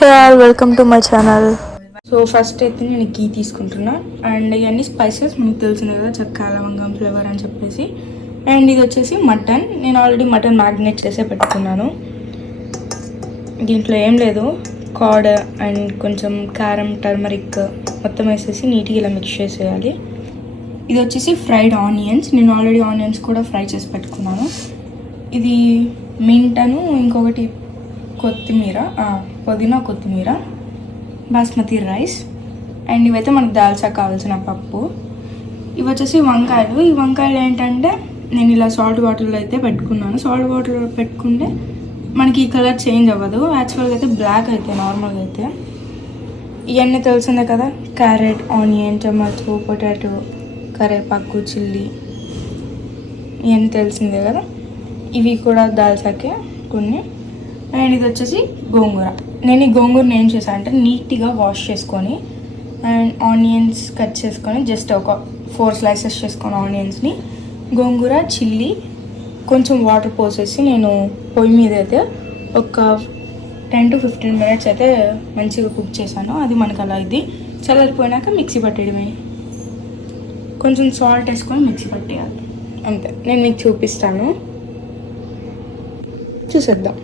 Hey all welcome to my channel. So first అయితే నేను గీ తీసుకుంటున్నా అండ్ ఇవన్నీ స్పైసెస్ మీకు తెలిసింది కదా, చెక్క లవంగం ఫ్లేవర్ అని చెప్పేసి. అండ్ ఇది వచ్చేసి మటన్. నేను ఆల్రెడీ మటన్ మ్యాగ్నేట్ చేసే పెట్టుకున్నాను. దీంట్లో ఏం లేదు, కార్డ్ అండ్ కొంచెం కారం టర్మరిక్ మొత్తం వేసేసి నీట్గా ఇలా మిక్స్ చేసేయాలి. ఇది వచ్చేసి ఫ్రైడ్ ఆనియన్స్. నేను ఆల్రెడీ ఆనియన్స్ కూడా ఫ్రై చేసి పెట్టుకున్నాను. ఇది మింటను, ఇంకొకటి కొత్తిమీర, పుదీనా కొత్తిమీర, బాస్మతి రైస్ అండ్ ఇవైతే మనకు దాల్చా కావాల్సిన పప్పు. ఇవి వచ్చేసి వంకాయలు. ఈ వంకాయలు ఏంటంటే నేను ఇలా సాల్ట్ వాటర్లో అయితే పెట్టుకున్నాను. సాల్ట్ వాటర్లో పెట్టుకుంటే మనకి ఈ కలర్ చేంజ్ అవ్వదు. యాక్చువల్గా అయితే బ్లాక్ అయితే నార్మల్గా అయితే. ఇవన్నీ తెలిసిందే కదా, క్యారెట్, ఆనియన్, టమాటో, పొటాటో, కరివేపాకు, చిల్లీ, ఇవన్నీ తెలిసిందే కదా. ఇవి కూడా దాల్చాకే కొన్ని. అండ్ ఇది వచ్చేసి గోంగూర. నేను ఈ గోంగూరని ఏం చేశాను అంటే నీట్గా వాష్ చేసుకొని అండ్ ఆనియన్స్ కట్ చేసుకొని జస్ట్ ఒక 4 స్లైసెస్ చేసుకొని ఆనియన్స్ని, గోంగూర, చిల్లీ, కొంచెం వాటర్ పోసేసి నేను పొయ్యి మీద అయితే ఒక 10 to 15 minutes అయితే మంచిగా కుక్ చేశాను. అది మనకు అలా ఇది చల్లారిపోయినాక మిక్సీ పట్టేయడమే. కొంచెం సాల్ట్ వేసుకొని మిక్సీ పట్టేయాలి, అంతే. నేను మీకు చూపిస్తాను, చూసేద్దాం.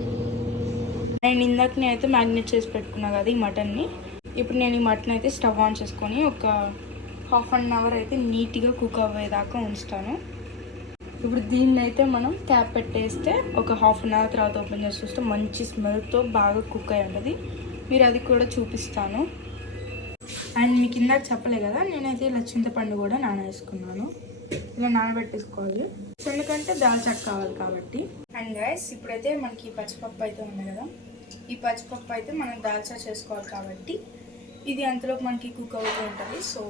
అండ్ ఇందాక నేనైతే మ్యాగ్నేట్ చేసి పెట్టుకున్నా కదా ఈ మటన్ని. ఇప్పుడు నేను ఈ మటన్ అయితే స్టవ్ ఆన్ చేసుకొని ఒక 1/2 hour అయితే నీట్గా కుక్ అవ్వేదాకా ఉంచుతాను. ఇప్పుడు దీన్ని అయితే మనం క్యాప్ పెట్టేస్తే ఒక 1/2 hour తర్వాత ఓపెన్ చేసి చూస్తే మంచి స్మెల్తో బాగా కుక్ అయ్యి ఉంటుంది. మీరు అది కూడా చూపిస్తాను. అండ్ మీకు ఇందాక చెప్పలే కదా, నేనైతే ఇలా చింతపండు కూడా నానవేసుకున్నాను. ఇలా నానబెట్టేసుకోవాలి, ఎందుకంటే దాల్చాకు కావాలి కాబట్టి. అండ్ గైస్, ఇప్పుడైతే మనకి పచ్చిపప్పు అయితే ఉంది కదా, ఈ పచ్చిపప్పు అయితే మనం దాల్చా చేసుకోవాలి కాబట్టి ఇది అంతలోపు మనకి కుక్ అవుతూ ఉంటుంది. సో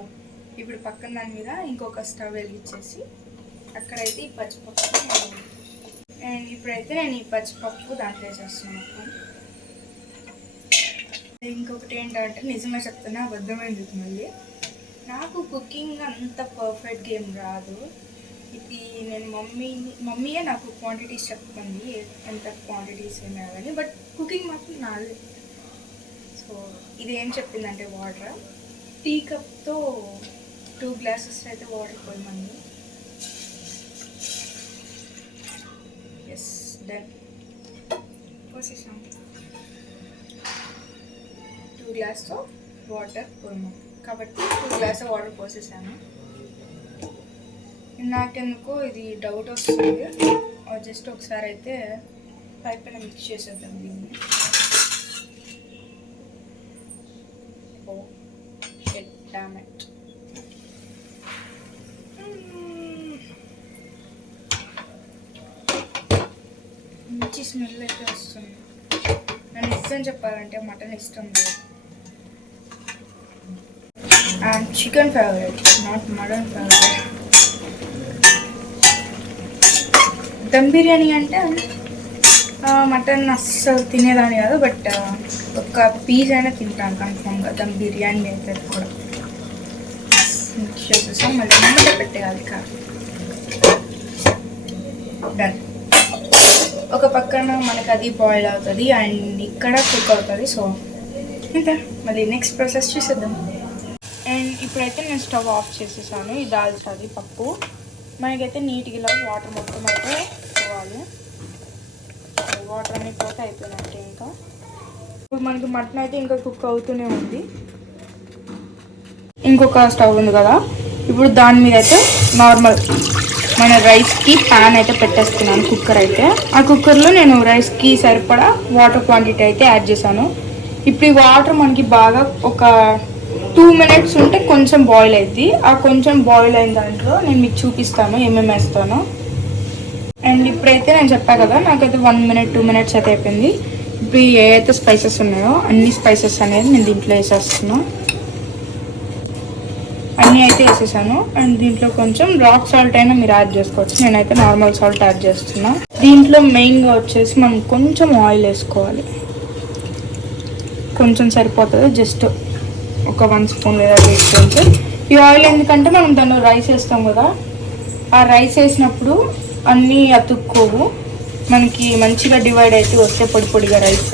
ఇప్పుడు పక్కన దాని మీద ఇంకొక స్టవ్ వెలిగించేసి అక్కడైతే ఈ పచ్చిపప్పు, అండ్ ఇప్పుడైతే నేను ఈ పచ్చిపప్పు దాంట్లో వేసేస్తున్నాను. ఇంకొకటి ఏంటంటే, నిజమే చెప్తున్నా, అబద్ధమైంది మళ్ళీ, నాకు కుకింగ్ అంత పర్ఫెక్ట్ ఏం రాదు. ఇది నేను మమ్మీయే నాకు క్వాంటిటీస్ చెప్తుంది, ఎంత క్వాంటిటీస్ ఏమైనా కానీ, బట్ కుకింగ్ మాత్రం నాది. సో ఇది ఏం చెప్పిందంటే, వాటర్ టీ కప్తో 2 glasses అయితే వాటర్ పోయమని. Yes, done. పోసేసాం. 2 glasses వాటర్ పోయమని కాబట్టి 2 glasses వాటర్ పోసేసాను. నాకెందుకో ఇది డౌట్ వస్తుంది, జస్ట్ ఒకసారి అయితే పైప్ పైన మిక్స్ చేసేద్దాం దీన్ని. Oh shit, damn it. మంచి స్మెల్ అయితే వస్తుంది. నేను ఇష్టం చెప్పాలంటే మటన్ ఇష్టం లేదు. And chicken favourite, not mutton favourite. Dum biryani అంటే మటన్ అస్సలు తినేదాన్ని కాదు, బట్ ఒక పీస్ అయినా తింటాను కన్ఫామ్గా. దమ్ బిర్యానీ అయితే కూడా మిక్స్ చేసేసాం, మళ్ళీ ముందు పెట్టేయాలి. డన్. ఒక పక్కన మనకు అది బాయిల్ అవుతుంది అండ్ ఇక్కడ కుక్ అవుతుంది. సో ఇంత మళ్ళీ నెక్స్ట్ ప్రాసెస్ చూసేద్దాం. అండ్ ఇప్పుడైతే నేను స్టవ్ ఆఫ్ చేసేసాను. ఇది దాల్చాది పప్పు. మనకైతే నీట్గా ఇలా వాటర్ మొత్తం అయితే పోవాలి. వాటర్ అన్నీ పోతే అయిపోయినట్టే. ఇంకా ఇప్పుడు మనకి మటన్ అయితే ఇంకా కుక్ అవుతూనే ఉంది. ఇంకొక స్టవ్ ఉంది కదా, ఇప్పుడు దాని మీద అయితే నార్మల్ మన రైస్కి ప్యాన్ అయితే పెట్టేస్తున్నాను, కుక్కర్ అయితే. ఆ కుక్కర్లో నేను రైస్కి సరిపడా వాటర్ క్వాంటిటీ అయితే యాడ్ చేశాను. ఇప్పుడు ఈ వాటర్ మనకి బాగా ఒక 2 minutes ఉంటే కొంచెం బాయిల్ అవుద్ది. ఆ కొంచెం బాయిల్ అయిన దాంట్లో నేను మీకు చూపిస్తాను ఏమేమి వేస్తాను. అండ్ ఇప్పుడైతే నేను చెప్పాను కదా, నాకైతే 1 minute 2 minutes అయితే అయిపోయింది. ఇప్పుడు ఏవైతే స్పైసెస్ ఉన్నాయో అన్ని స్పైసెస్ అనేది నేను దీంట్లో వేసేస్తున్నాను. అన్నీ అయితే వేసేసాను. అండ్ దీంట్లో కొంచెం రాక్ సాల్ట్ అయినా మీరు యాడ్ చేసుకోవచ్చు, నేనైతే నార్మల్ సాల్ట్ యాడ్ చేస్తున్నా. దీంట్లో మెయిన్గా వచ్చేసి మనం కొంచెం ఆయిల్ వేసుకోవాలి, కొంచెం సరిపోతుంది, జస్ట్ ఒక 1 spoon లేదా 2 spoons. ఈ ఆయిల్ ఎందుకంటే మనం దానిలో రైస్ వేస్తాం కదా, ఆ రైస్ వేసినప్పుడు అన్నీ అతుక్కోవు, మనకి మంచిగా డివైడ్ అయితే వస్తే పొడి పొడిగా రైస్.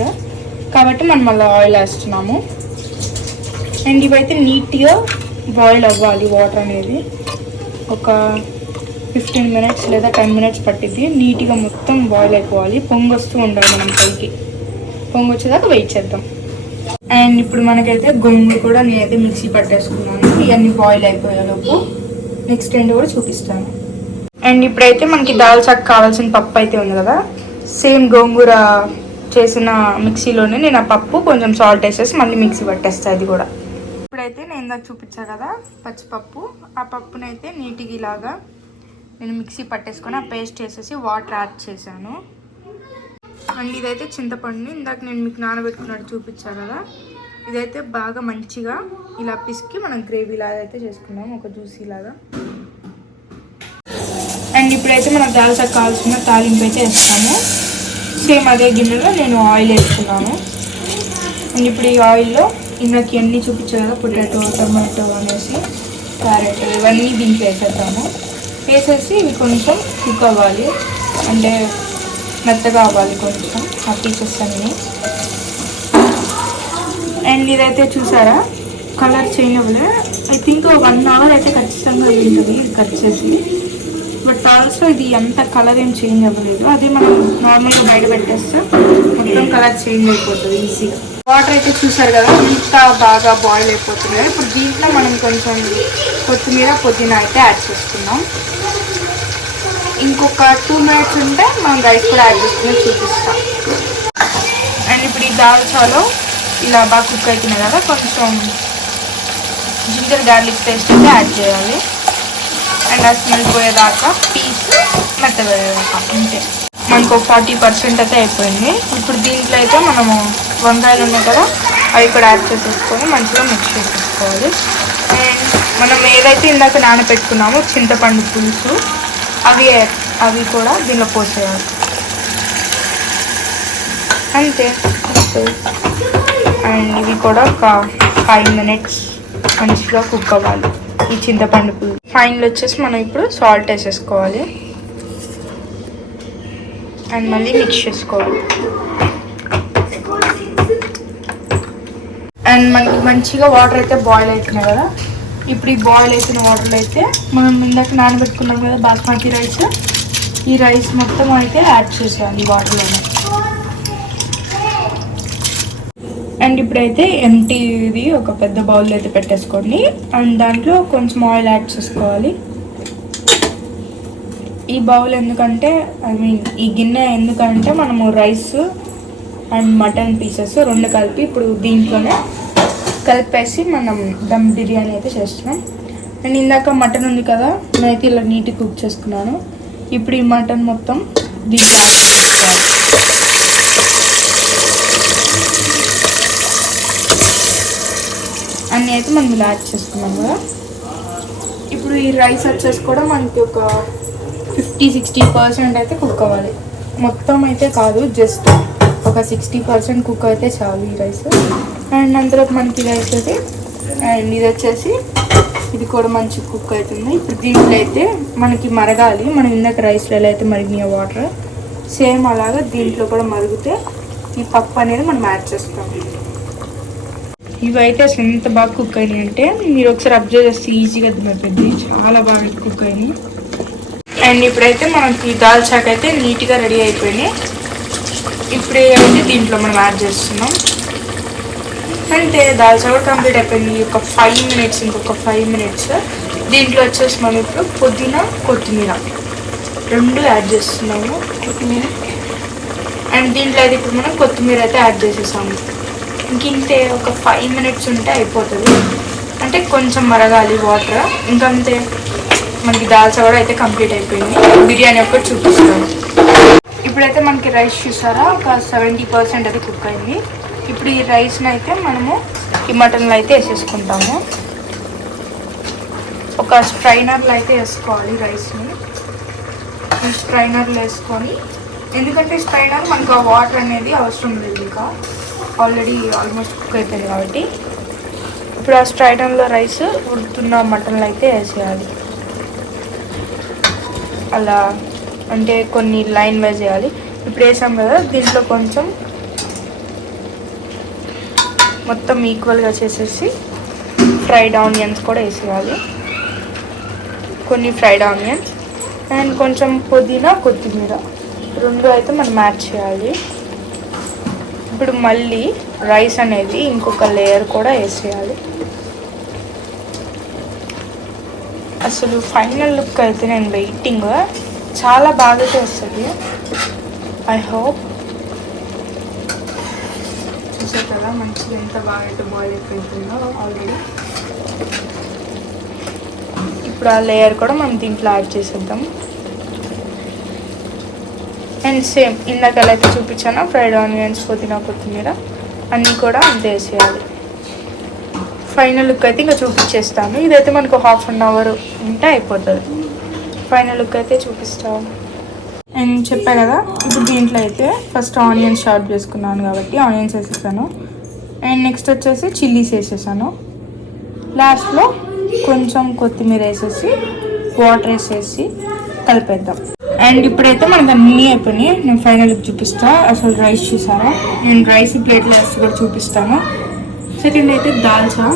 కాబట్టి మనం మళ్ళీ ఆయిల్ వేస్తున్నాము. అండ్ ఇవైతే నీట్గా బాయిల్ అవ్వాలి. వాటర్ అనేది ఒక 15 మినిట్స్ లేదా 10 మినిట్స్ పట్టిద్ది. నీట్గా మొత్తం బాయిల్ అయిపోవాలి. పొంగు వస్తూ ఉండాలి మనం పైకి. పొంగు వచ్చేదాకా వెయిట్ చేద్దాం. అండ్ ఇప్పుడు మనకైతే గోంగూర కూడా నేనైతే మిక్సీ పట్టేసుకున్నాను. ఇవన్నీ బాయిల్ అయిపోయేలోపు నెక్స్ట్ ఏంటి కూడా చూపిస్తాను. అండ్ ఇప్పుడైతే మనకి దాల్చాకు కావాల్సిన పప్పు అయితే ఉంది కదా, సేమ్ గోంగూర చేసిన మిక్సీలోనే నేను ఆ పప్పు కొంచెం సాల్ట్ వేసేసి మళ్ళీ మిక్సీ పట్టేస్తాను. అది కూడా ఇప్పుడైతే నేను ఇందాక చూపించా కదా పచ్చిపప్పు, ఆ పప్పునైతే నీట్గా ఇలాగా నేను మిక్సీ పట్టేసుకొని ఆ పేస్ట్ వేసేసి వాటర్ యాడ్ చేశాను. అండ్ ఇదైతే చింతపండుని ఇందాక నేను మీకు నానబెట్టుకున్నట్టు చూపించా కదా, ఇదైతే బాగా మంచిగా ఇలా పిసికి మనం గ్రేవీ లాగా అయితే చేసుకున్నాం, ఒక జ్యూసీ లాగా. అండ్ ఇప్పుడైతే మనకు దాల్చాకు కావాల్సిన తాలింపు అయితే వేస్తాము. సేమ్ అదే గిన్నెలో నేను ఆయిల్ వేసుకున్నాను. అండ్ ఇప్పుడు ఈ ఆయిల్లో ఇందాక అన్నీ చూపించా కదా, పొటాటో, టమాటో అనేసి క్యారెట్ ఇవన్నీ దీంట్లో వేసేద్దాము. వేసేసి ఇవి కొంచెం కుక్ అవ్వాలి, అంటే మెత్తగా అవ్వాలి కొంచెం ఆ పీసెస్ అన్నీ. అండ్ ఇదైతే చూసారా కలర్ చేంజ్ అవ్వలే. ఐ థింక్ 1 అవర్ అయితే ఖచ్చితంగా ఉంటుంది ఇది కట్ చేసి. బట్ ఆల్సో ఇది అంత కలర్ ఏం చేంజ్ అవ్వలేదు. అదే మనం నార్మల్గా బయట పెట్టేస్తే మొత్తం కలర్ చేంజ్ అయిపోతుంది ఈజీగా. వాటర్ అయితే చూసారు కదా ఇంత బాగా బాయిల్ అయిపోతుంది కదా. ఇప్పుడు దీంట్లో మనం కొంచెం కొత్తిమీర, పుదీనా అయితే యాడ్ చేసుకున్నాం. ఇంకొక 2 మినిట్స్ ఉంటే మనం రైస్ కూడా యాడ్ చేసుకుని చూపిస్తాం. అండ్ ఇప్పుడు ఈ దాల్చాలో ఇలా బాగా కుక్ అవుతున్నాయి కదా, కొంచెం జింజర్ గార్లిక్ పేస్ట్ అయితే యాడ్ చేయాలి. అండ్ ఆ స్మెల్ పోయేదాకా పీస్ మెత్తగా అంతే. మనకు 40% అయితే అయిపోయింది. ఇప్పుడు దీంట్లో అయితే మనము వంకాయలు ఉన్నాయి కదా, అవి కూడా యాడ్ చేసేసుకొని మంచిగా మిక్స్ చేసేసుకోవాలి. అండ్ మనం ఏదైతే ఇందాక నానబెట్టుకున్నామో చింతపండు పులుసు, అవి కూడా దీనిలో పోసేయాలి అంతే. అండ్ ఇవి కూడా ఒక 5 మినిట్స్ మంచిగా కుక్ అవ్వాలి ఈ చింతపండు పులుసు. ఫైనల్ వచ్చేసి మనం ఇప్పుడు సాల్ట్ వేసేసుకోవాలి అండ్ మళ్ళీ మిక్స్ చేసుకోవాలి. అండ్ మనకి మంచిగా వాటర్ అయితే బాయిల్ అవుతున్నాయి కదా. ఇప్పుడు ఈ బాయిల్ అవుతున్న వాటర్లో అయితే మనం ఇందాక నానబెట్టుకున్నాం కదా బాస్మతి రైస్, ఈ రైస్ మొత్తం అయితే యాడ్ చేసేయాలి వాటర్లోనే. అండ్ ఇప్పుడైతే ఎంటీది ఒక పెద్ద బౌల్ అయితే పెట్టేసుకోండి. అండ్ దాంట్లో కొంచెం ఆయిల్ యాడ్ చేసుకోవాలి. ఈ బౌల్ ఎందుకంటే ఈ గిన్నె ఎందుకంటే మనము రైస్ అండ్ మటన్ పీసెస్ 2 కలిపి ఇప్పుడు దీంట్లోనే కలిపేసి మనం దమ్ బిర్యానీ అయితే చేస్తున్నాం. అండ్ ఇందాక మటన్ ఉంది కదా, నేనైతే ఇలా నీట్గా కుక్ చేసుకున్నాను. ఇప్పుడు ఈ మటన్ మొత్తం దీంట్లో అన్నీ అయితే మనం ఇలా యాడ్ చేసుకున్నాం కదా. ఇప్పుడు ఈ రైస్ వచ్చేసి కూడా మనకి ఒక 50-60% అయితే కుక్ అవ్వాలి. మొత్తం అయితే కాదు, జస్ట్ ఒక 60% కుక్ అయితే చాలు ఈ రైస్. అండ్ అందులో మనకి రైస్ అయితే అండ్ ఇది వచ్చేసి ఇది కూడా మంచి కుక్ అవుతుంది. ఇప్పుడు దీంట్లో అయితే మనకి మరగాలి. మనం ఇందాక రైస్లో ఎలా అయితే మరిగినాయి వాటర్, సేమ్ అలాగా దీంట్లో కూడా మరిగితే ఈ పప్పు అనేది మనం యాడ్ చేస్తాం. ఇవైతే అసలు ఎంత బాగా కుక్ అయినాయి అంటే మీరు ఒకసారి అబ్జర్వ్ చేస్తే ఈజీగా అర్థమైపోద్ది, చాలా బాగా కుక్ అయినాయి. అండ్ ఇప్పుడైతే మనకి దాల్చాకు అయితే నీట్గా రెడీ అయిపోయినాయి. ఇప్పుడే అయితే దీంట్లో మనం యాడ్ చేస్తున్నాం. అంటే దాల్చా కూడా కంప్లీట్ అయిపోయింది. ఒక 5 మినిట్స్, ఇంకొక 5 మినిట్స్. దీంట్లో వచ్చేసి మనం ఇప్పుడు పుదీనా, కొత్తిమీర 2 యాడ్ చేస్తున్నాము. కొత్తిమీర అండ్ దీంట్లో అయితే ఇప్పుడు మనం కొత్తిమీర అయితే యాడ్ చేసేసాము. ఇంకంతే ఒక 5 మినిట్స్ ఉంటే అయిపోతుంది. అంటే కొంచెం మరగాలి వాటర్, ఇంకంతే మనకి దాల్చా కూడా అయితే కంప్లీట్ అయిపోయింది. బిర్యానీ ఒకటి చూపిస్తాను. ఇప్పుడైతే మనకి రైస్ చూసారా ఒక 70% అయితే కుక్ అయింది. ఇప్పుడు ఈ రైస్ని అయితే మనము ఈ మటన్లో అయితే వేసేసుకుంటాము. ఒక స్ట్రైనర్లో అయితే వేసుకోవాలి రైస్ని. ఈ స్ట్రైనర్లో వేసుకొని, ఎందుకంటే స్ట్రైనర్ మనకు ఆ వాటర్ అనేది అవసరం లేదు, ఇంకా ఆల్రెడీ ఆల్మోస్ట్ కుక్ అయిపోయింది కాబట్టి. ఇప్పుడు ఆ స్ట్రైనర్లో రైస్ ఉడుకుతున్న మటన్లో అయితే వేసేయాలి. అలా అంటే కొన్ని లైన్ వైజ్ వేయాలి. ఇప్పుడు వేసాం కదా, దీంట్లో కొంచెం మొత్తం ఈక్వల్గా చేసేసి ఫ్రైడ్ ఆనియన్స్ కూడా వేసేయాలి. కొన్ని ఫ్రైడ్ ఆనియన్స్ అండ్ కొంచెం పుదీనా, కొత్తిమీర 2 అయితే మనం యాడ్ చేయాలి. ఇప్పుడు మళ్ళీ రైస్ అనేది ఇంకొక లేయర్ కూడా వేసేయాలి. అసలు ఫైనల్ లుక్ అయితే నేను వెయిటింగ్, చాలా బాగా వస్తుంది. I hope. చూసారు కదా మంచిగా ఎంత బాగా అయితే బాయిల్ అయిపోతుందో ఆల్రెడీ. ఇప్పుడు ఆ లేయర్ కూడా మనం దీంట్లో యాడ్ చేసేద్దాం. అండ్ సేమ్ ఇందాక ఎలా అయితే చూపించానో ఫ్రైడ్ ఆనియన్స్, పుదీనా, కొత్తిమీర అన్నీ కూడా అంతే వేసేయాలి. ఫైనల్ లుక్ అయితే ఇంకా చూపించేస్తాను. ఇదైతే మనకు 1/2 అవర్ ఉంటే అయిపోతుంది. ఫైనల్ లుక్ అయితే చూపిస్తాను. అండ్ చెప్పా కదా, ఇప్పుడు దీంట్లో అయితే ఫస్ట్ ఆనియన్స్ షార్ట్ చేసుకున్నాను కాబట్టి ఆనియన్స్ వేసేసాను. అండ్ నెక్స్ట్ వచ్చేసి చిల్లీస్ వేసేసాను. లాస్ట్లో కొంచెం కొత్తిమీర వేసేసి వాటర్ వేసేసి కలిపేద్దాం. అండ్ ఇప్పుడైతే మనకు అన్నీ అయిపోయినాయి. నేను ఫైనల్ లుక్ చూపిస్తాను. అసలు రైస్ చూసారా, నేను రైస్ ప్లేట్లో వేసి కూడా చూపిస్తాను. సెకండ్ అయితే దాల్చా,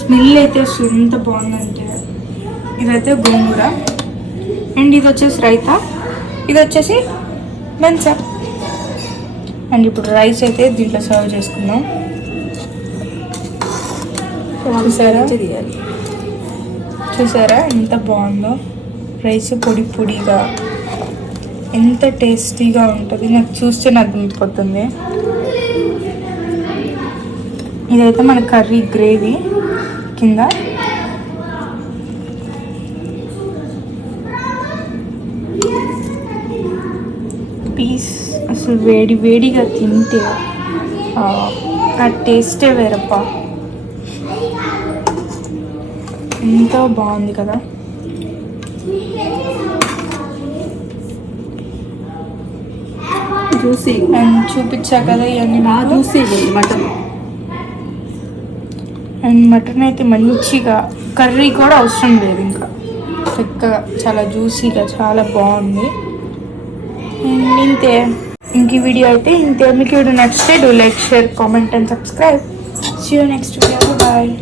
స్మెల్ అయితే ఎంత బాగుందంటే. ఇదైతే గోంగూర అండ్ ఇది వచ్చేసి రైతా, ఇది వచ్చేసి మెంసా. అండ్ ఇప్పుడు రైస్ అయితే దీంట్లో సర్వ్ చేసుకుందాం. చూసారా ఎంత బాగుందో. రైస్ పొడి పొడిగా ఎంత టేస్టీగా ఉంటుంది, నాకు చూస్తే అర్థమైపోతుంది. ఇదైతే మన కర్రీ గ్రేవీ కింద. పీస్ అసలు వేడి వేడిగా తింటే ఆ టేస్టే వేరప్ప. ఎంతో బాగుంది కదా. జ్యూసీ అండ్ చూపించా కదా ఇవన్నీ బాగా జ్యూసీ మటన్. అండ్ మటన్ అయితే మంచిగా కర్రీ కూడా అవసరం లేదు, ఇంకా చక్కగా చాలా జ్యూసీగా చాలా బాగుంది. అండ్ ఇంతే, ఇంక ఈ వీడియో అయితే ఇంతే. మీకు వీడియో నచ్చితే do like, share, comment and subscribe. See you next video. Bye.